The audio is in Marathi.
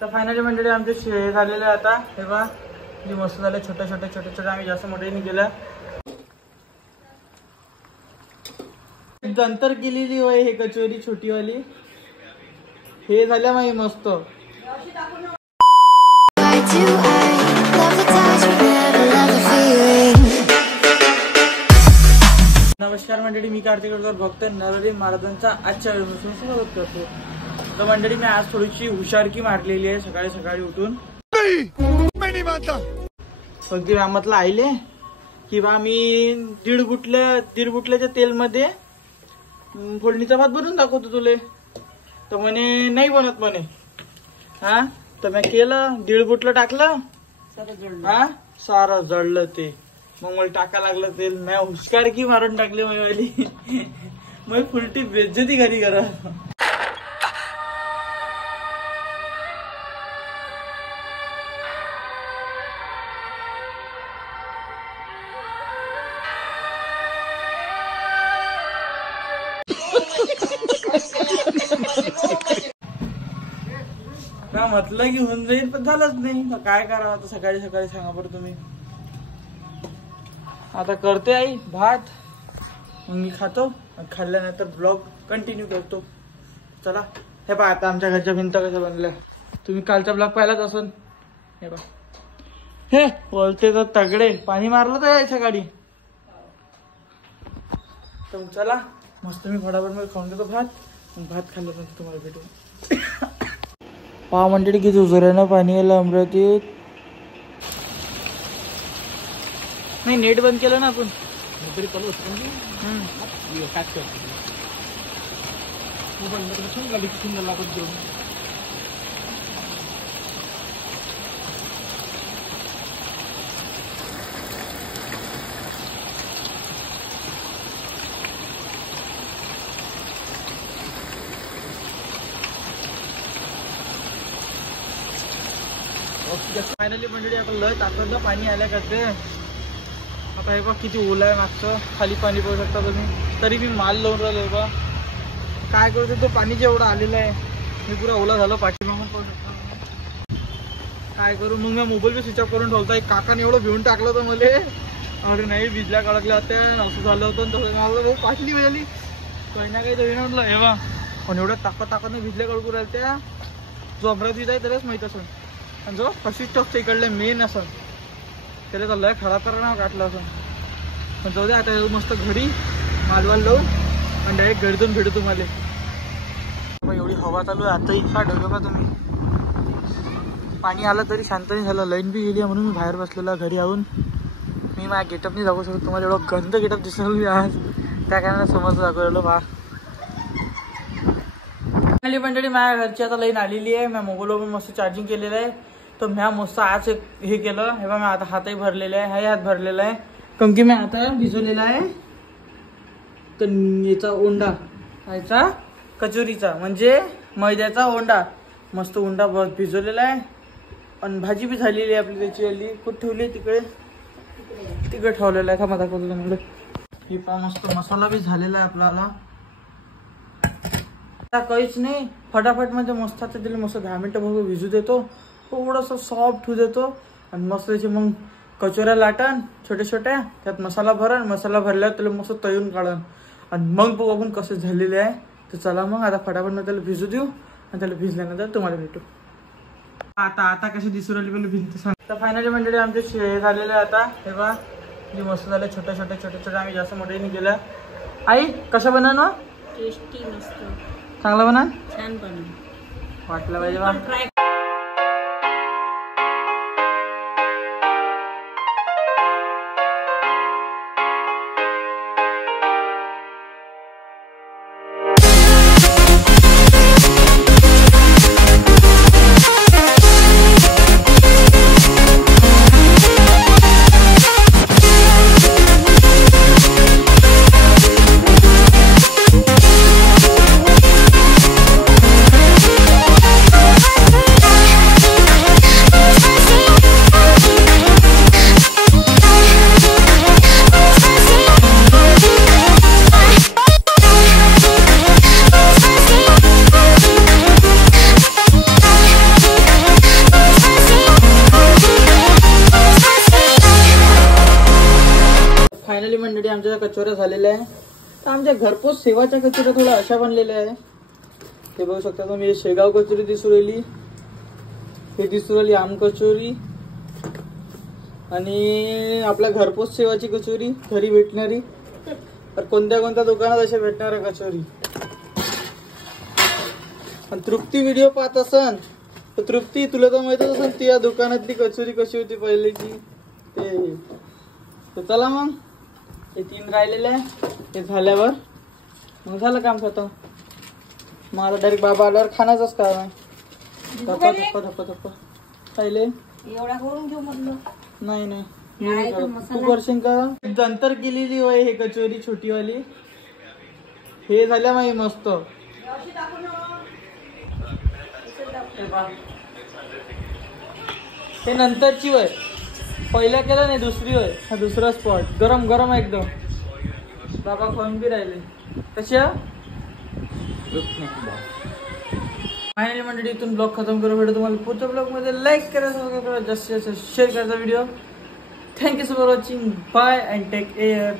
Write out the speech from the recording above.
तर फायनली मंडळी आमचे हे झालेले आता हे बघा जे मस्त झाले छोटे छोटे आम्ही जास्त मोठे नाही केलं नंतर केलेली होय हे कचोरी छोटीवाली हे झाल्या माही मस्त नमस्कार मंडळी मी कार्तिक भक्त नरहरी महाराजांचा आजच्या व्हिडिओमध्ये स्वागत करतो। तर मंडळी मी आज थोडीशी हुशारकी मारलेली आहे सकाळी सकाळी उठून अगदी व्यायामातला आईले किंवा मी दीड बुटल्याच्या तेलमध्ये फोडणीचा भात बनवून दाखवतो तुले तर म्हणे नाही बनत म्हणे हा तर मी केलं दीड बुटलं टाकलं हा सारं जळलं ते मग मला टाका लागलं तेल मी हुशारकी मारून टाकली माझी मग फुलटी बेइज्जती घरी करा का म्हटलं की होऊन जाईल पण झालंच नाही तर काय करावं आता सकाळी सकाळी सांगा बरं तुम्ही आता करते आई भात मग मी खातो खाल्ल्यानंतर ब्लॉग कंटिन्यू करतो चला हे पहा आता आमच्या घरच्या भिंता कशा बनल्या तुम्ही कालचा ब्लॉग पाहिलाच असन हे पहा हे बोलते तर तगडे पाणी मारलं तर यायच्या गाडी तर चला मस्त मी फटाफट मध्ये खाऊन देतो भात खाल्ल्यानंतर तुम्हाला भेटू पहा मंडळी किती जोरानं पाणी आलं अमरावतीत नाही नेट बंद केलं ना आपण फायनली मंडळी आपण लय ताकदलं पाणी आल्या करते आता हे बघ किती ओला आहे मागचं खाली पाणी पाहू शकता तुम्ही तरी मी माल लावून राहिलो बघा काय करू तो पाणी जेवढं आलेलं आहे मी पुरा ओला झालो पाठीमागून पाहू शकता काय करू मग मी मोबाईल बी स्विच ऑफ करून ठेवता एक काकाने एवढं भिवून टाकलं होतं मला अरे नाही भिजल्या कळकल्या होत्या असं झालं होतं तसं भाऊ पाटली मिळाली काही ना काही तर विनवलं हे बा पण एवढ्या ताकदने भिजल्या कळकू राहिल्या त्या जो अमरावतीत आहे त्यालाच माहीत असेल आणि जो फर्स्ट स्टॉप इकडले मेन असेल त्याला तर लय खराब करा काटलं असं पण जाऊ दे आता मस्त घरी मालवाल लावू आणि डायरेक्ट घरी जाऊन भेटू तुम्हाला मग एवढी हवा चालू आहे आता इतका ढग का तुम्ही पाणी आलं तरी शांत नाही झालं लाईन बी गेली म्हणून मी बाहेर बसलेला घरी येऊन मी माझ्या गेटअप नाही दाखवू शकतो तुम्हाला एवढं गंद गेटअप दिसलं मी आज त्या कारणाने समज दाखवलेलो बा मंडळी माझ्या घरची आता लाईन आलेली आहे माझ्या मोबाईलवर पण मस्त चार्जिंग केलेलं आहे तर म्या मस्त आज हे केलं हे बघा मी आता हातही भरलेला आहे हाही हात भरलेला आहे कारण की मी आता भिजवलेला आहे तर याचा ओंडा याचा कचोरीचा म्हणजे मैद्याचा ओंडा मस्त ओंडा भिजवलेला आहे आणि भाजी बी झालेली आहे आपली त्याची आली कुठे ठेवली आहे तिकडे ठेवलेला आहे का माझा दाखवतो तुम्हाला हे पहा मस्त मसाला बी झालेला आहे आपल्याला काहीच नाही फटाफट मध्ये मस्त आता दिले मस्त 10 मिनिटं बघू भिजू देतो थोडंसं सॉफ्ट होऊ देतो आणि मस्त त्याचे मग कचोऱ्या लाटण छोट्या त्यात मसाला भरल्यावर त्याला मस्त तळून काढन आणि मग बघू आपण कसं झालेले आहे तर चला मग आता फटाफट त्याला भिजू देऊ आणि त्याला भिजल्यानंतर तुम्हाला भेटू आता कशी दिसू राहिली पहिले भिंत सांग तर फायनली मंडळी आमचे हे झालेले आता हे बघा जे मस्त झाले छोटे आम्ही जास्त मोठे नाही केलं आई कसं बनवणं टेस्टी मस्त चांगलं बना छान बनव वाटलं पाहिजे बा मंडळी आमच्या कचोऱ्या झालेल्या आहे. तर आमच्या घरपोच सेवाच्या कचोऱ्या थोड्या अशा बनलेल्या आहे. ते बघू शकता तुम्ही, शेगाव कचोरी दिसू राहिली, हे दिसू राहिली आम कचोरी, आणि आपल्या घरपोच सेवाची कचोरी घरी भेटणारी. तर कोणत्या कोणत्या दुकानात अशा भेटणाऱ्या कचोरी. आणि तृप्ती व्हिडिओ पाहत असन तर तृप्ती, तुला तर माहितच असेल ती या दुकानातली कचोरी कशी होती पहिल्याची ते. तर चला मग, हे 3 राहिलेले आहे, हे झाल्यावर मग झालं काम खतम. मग आता डायरेक्ट बाबा आल्यावर खाण्याचंच काम आहे. धप्पा धप्पा धप्पा धप्पा खायले. एवढा करून घेऊ म्हटलं. नाही नाही, मी नाही करत. तू करशील का? नंतर केलेली होय हे कचोरी छोटीवाली. हे झाल्या माही मस्त. हे नंतरची वय, पहिल्या केलं नाही, दुसरी वय. हा दुसरा स्पॉट गरम गरम एकदम. बाबा खाऊन बी राहिले कशा. फायनली मंडळी इथून ब्लॉग खतम करू. भेटू तुम्हाला पुढच्या ब्लॉग मध्ये. लाईक करा, सबस्क्राईब करा, जास्तीत जास्त शेअर करायचा video. Thank you for watching. Bye and take care.